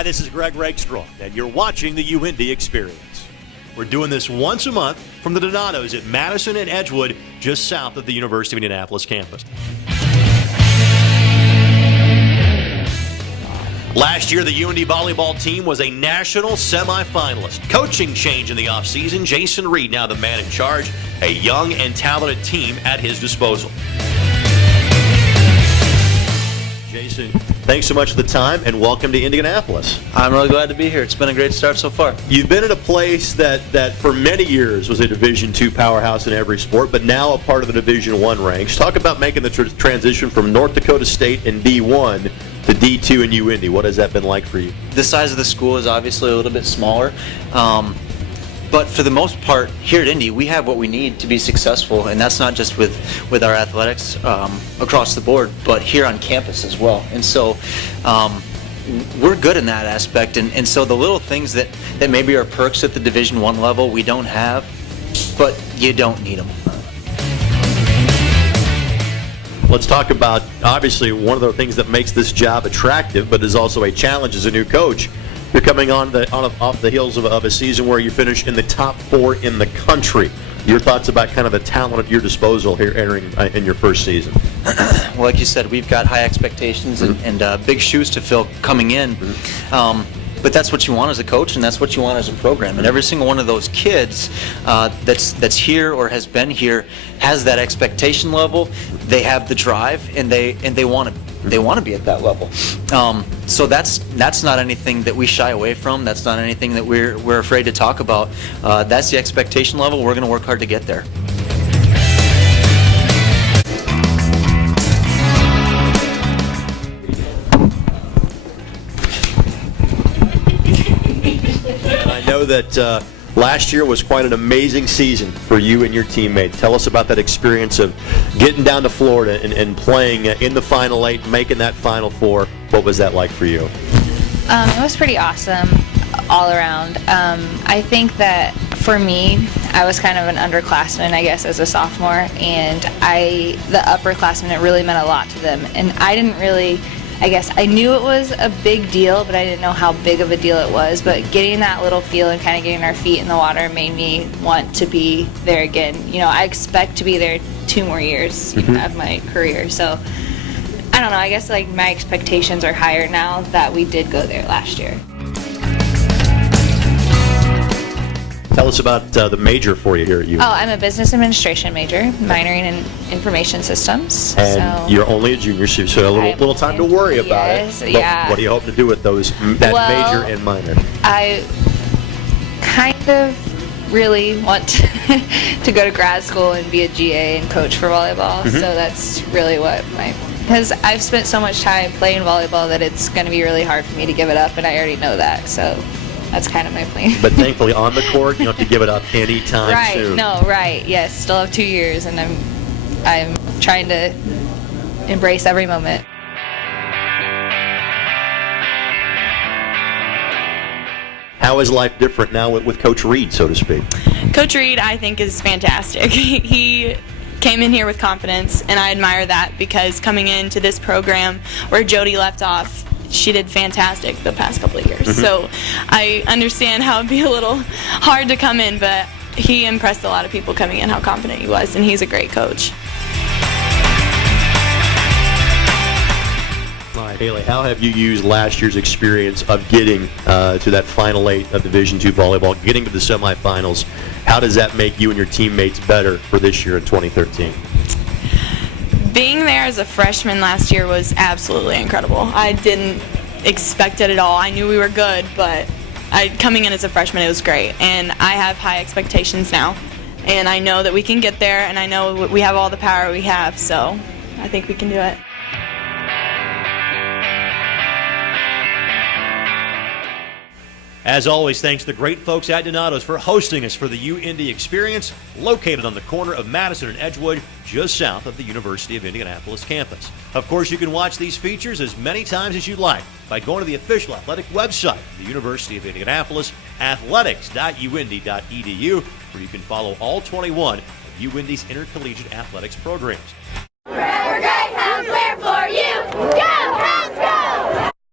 Hi, this is Greg Rakestraw, and you're watching the UIndy Xperience. We're doing this once a month from the Donatos at Madison and Edgewood, just south of the University of Indianapolis campus. Last year, the UIndy volleyball team was a national semifinalist. Coaching change in the offseason, Jason Reed now the man in charge, a young and talented team at his disposal. Jason, thanks so much for the time and welcome to Indianapolis. I'm really glad to be here. It's been a great start so far. You've been at a place that for many years was a Division II powerhouse in every sport, but now a part of the Division I ranks. Talk about making the transition from North Dakota State and D1 to D2 and UIndy. What has that been like for you? The size of the school is obviously a little bit smaller, but for the most part, here at Indy, we have what we need to be successful, and that's not just with our athletics across the board, but here on campus as well. And so we're good in that aspect, and so the little things that maybe are perks at the Division I level we don't have, but you don't need them. Let's talk about, obviously, one of the things that makes this job attractive, but is also a challenge as a new coach. You're coming off the heels of a season where you finished in the top 4 in the country. Your thoughts about kind of the talent at your disposal here entering in your first season? Well, like you said, we've got high expectations and big shoes to fill coming in. But that's what you want as a coach, and that's what you want as a program. And every single one of those kids that's here or has been here has that expectation level. They have the drive, and they want to be at that level. So that's not anything that we shy away from. That's not anything that we're afraid to talk about. That's the expectation level. We're going to work hard to get there. That last year was quite an amazing season for you and your teammates. Tell us about that experience of getting down to Florida and playing in the Final 8, making that Final 4. What was that like for you? It was pretty awesome all around. I think that for me, I was kind of an underclassman, I guess, as a sophomore, and the upperclassmen, it really meant a lot to them. And I didn't really, I guess I knew it was a big deal, but I didn't know how big of a deal it was. But getting that little feel and kind of getting our feet in the water made me want to be there again. You know, I expect to be there 2 more years of my career. So, I don't know, I guess like my expectations are higher now that we did go there last year. Tell us about the major for you here at UIndy. Oh, I'm a business administration major, minoring in information systems. And so you're only a junior, so a little time to worry about it. Yeah. What do you hope to do with that major and minor? I kind of really want to go to grad school and be a GA and coach for volleyball. So that's really what because I've spent so much time playing volleyball that it's going to be really hard for me to give it up, and I already know that. So that's kind of my plan. But thankfully, on the court, you don't have to give it up anytime soon. Right. Yes, still have 2 years, and I'm trying to embrace every moment. How is life different now with Coach Reed, so to speak? Coach Reed, I think, is fantastic. He came in here with confidence, and I admire that because coming into this program where Jody left off, she did fantastic the past couple of years. So I understand how it'd be a little hard to come in, but he impressed a lot of people coming in how confident he was, and he's a great coach. All right, Haley, how have you used last year's experience of getting to that Final 8 of Division II volleyball, getting to the semifinals? How does that make you and your teammates better for this year in 2013? Being there as a freshman last year was absolutely incredible. I didn't expect it at all. I knew we were good, but coming in as a freshman, it was great. And I have high expectations now. And I know that we can get there, and I know we have all the power we have, so I think we can do it. As always, thanks to the great folks at Donatos for hosting us for the UIndy Xperience, located on the corner of Madison and Edgewood, just south of the University of Indianapolis campus. Of course, you can watch these features as many times as you'd like by going to the official athletic website of the University of Indianapolis, athletics.uindy.edu, where you can follow all 21 of UIndy's intercollegiate athletics programs.